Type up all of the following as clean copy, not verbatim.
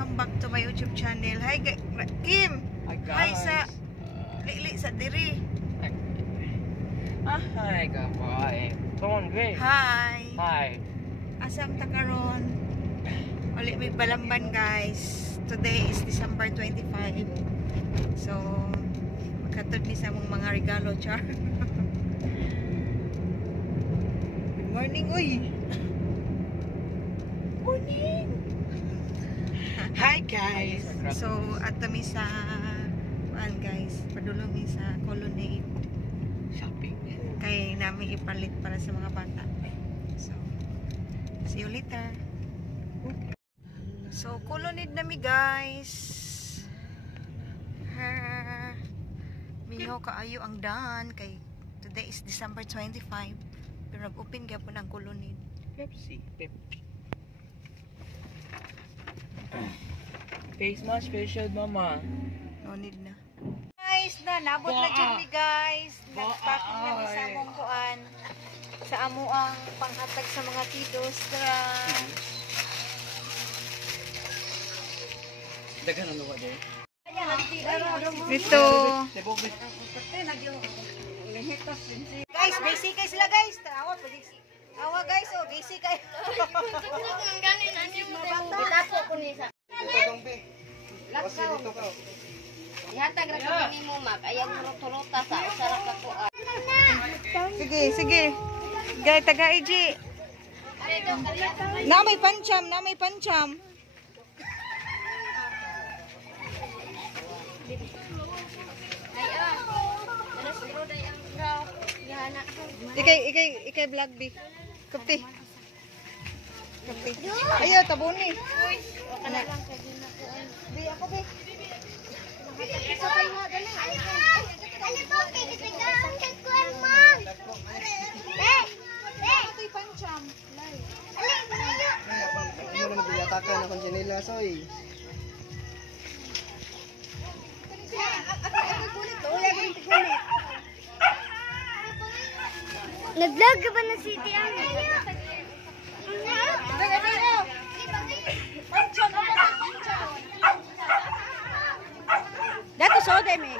welcome back to my YouTube channel. Hi Kim. Hi guys. Hi sa Lili sa diri. Hi guys. Come on, great. Hi. Hi. Asam ta karon? Uli may balamban guys. Today is December 25. So magkatod ni sa mong mga regalo, char. Good morning, uy. Morning. Hi guys. So ato mi sa guys, padulong mi sa Colonnade Shopping. kay namin ipalit para sa mga bata. So see you later. So Colonnade na mi guys. Miho kaayo ang daan kay today is December 25. Pero nag-open gyapon ang Colonnade. Pepsi. Face mask, facial mama. No need na. Guys, nabot na dyan mi guys. Nagpacking na mi sa among kuan. Sa amo ang panghatag sa mga kiddos. Dagan ano ba din? Dito. Guys, basic kayo sila guys. Awa guys, oh, basic kayo. Itapo ko ni sa. Lakaw. Ihatag ra ko ni mo mak, ayaw turot-turota sa usara ka ko. Sige. Gay taga iji. Na may pancham. Ikay vlog bi. Kapti. Ayo tabuni. Kana lang kay ginako. Bi ako bi. Isa pa nga dali. Ano to? Kailangan ka kuwan, ma'am. Ito'y pancham. Ano na nabiyatakan na kung sinila, soy. Nag-vlog ka ba na si Tiana? Dato soda mi.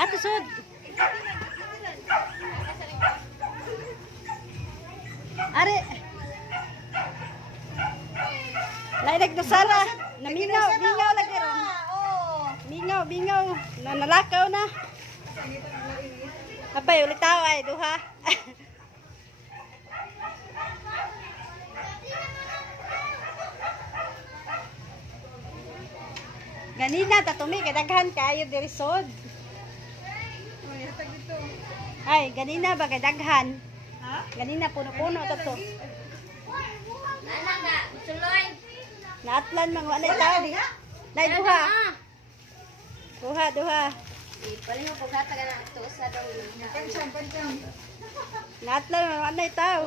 Ato sod. Are. Lain na sala. Namingaw lagi ron. Bingaw. Nalakaw na. Apay ulit tao ay duha. Ganina tatumi kadaghan kayo diri sod. Ay, ganina ba kadaghan? Ha? Ganina puno-puno to. Nana nga, tuloy. Naatlan man wala tao. Nay duha. Duha. Paling mo paghatag na to sa daw. Pancham. Naatlan man wala tao.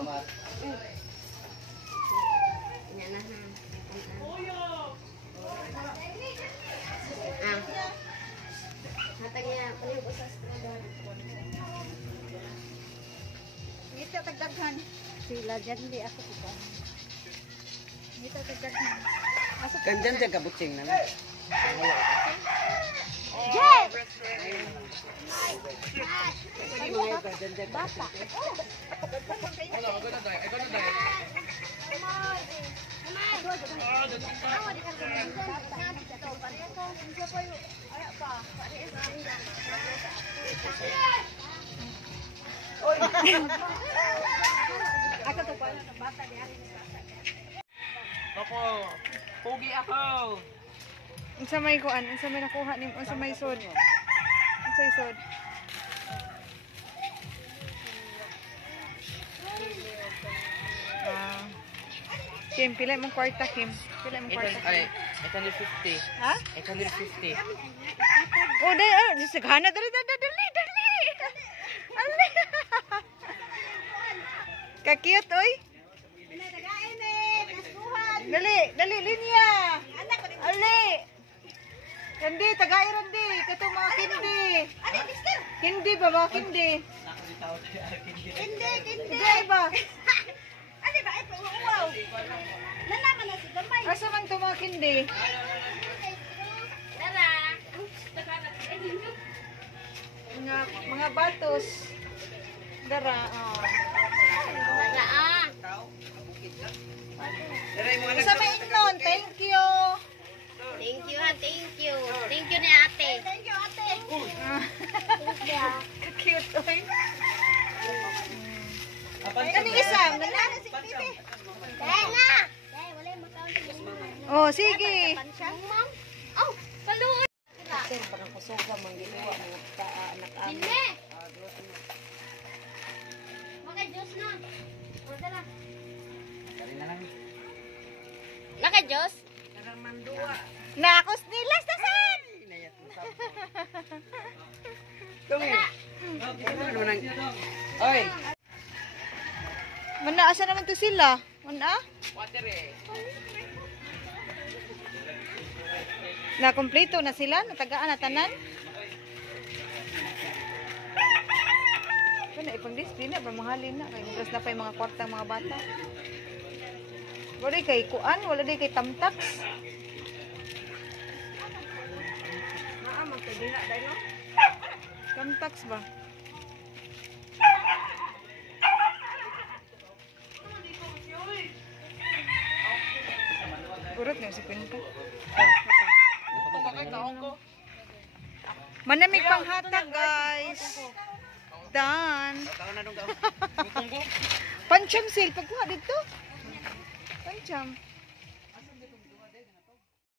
Nya na ha. Hatag niya, paling ko sa straw. Ngita tagdaghan. Sila dyan di ako ito. Ngita tagdaghan. Kanjan dyan kabutsing na lang. Jet! Bata. Ako to pa ng bata di ako. Ako, pogi ako. Unsa may kuan, unsa may nakuha nim, unsa may sod. Unsay sod? Kim, pila mong kwarta, Kim? Pila mong kwarta? Ay, 850. Ha? 850. Oh, dahil, sagana, dali. Ali. Ka-cute, oy. Dali, linya. Ali. Randi, tagay Randi. Kato mga kindi. Kindi ba ba? Kindi. Hindi. Tagay ba? Ano ba? Wow. Nalaman na si Gamay. Asa man ito mga kindi? Tara. Mga batos. Dara, oh. Tara ah. Sa may inon, thank you. Thank you ha, thank you. Thank you ni ate. Thank you, ate. Cute, oy. Apan Kani isa, nana. Dahil na. Dahil, wala yung makaon sa mga. Oh, sige. Ma'am. Oh, paluod. Sir, parang kusuga mang ginawa mga anak-anak. Hindi. Mga Diyos na. O, tara. Naka Diyos? Nakos nila sa san. Kami. Ano nang? Oy. Mana asa naman to sila? Mana? water eh. Na kompleto na sila, natagaan na tanan. Kana ipang display na, mahalin na kay oras na pa yung mga kwartang mga bata. Wala kay kuan, wala di kay tamtax. Tamtax ba? Urot na si Pinto. Manamig pang hatag, guys. Done. Pancham sale. Pagkuha dito. Pancham.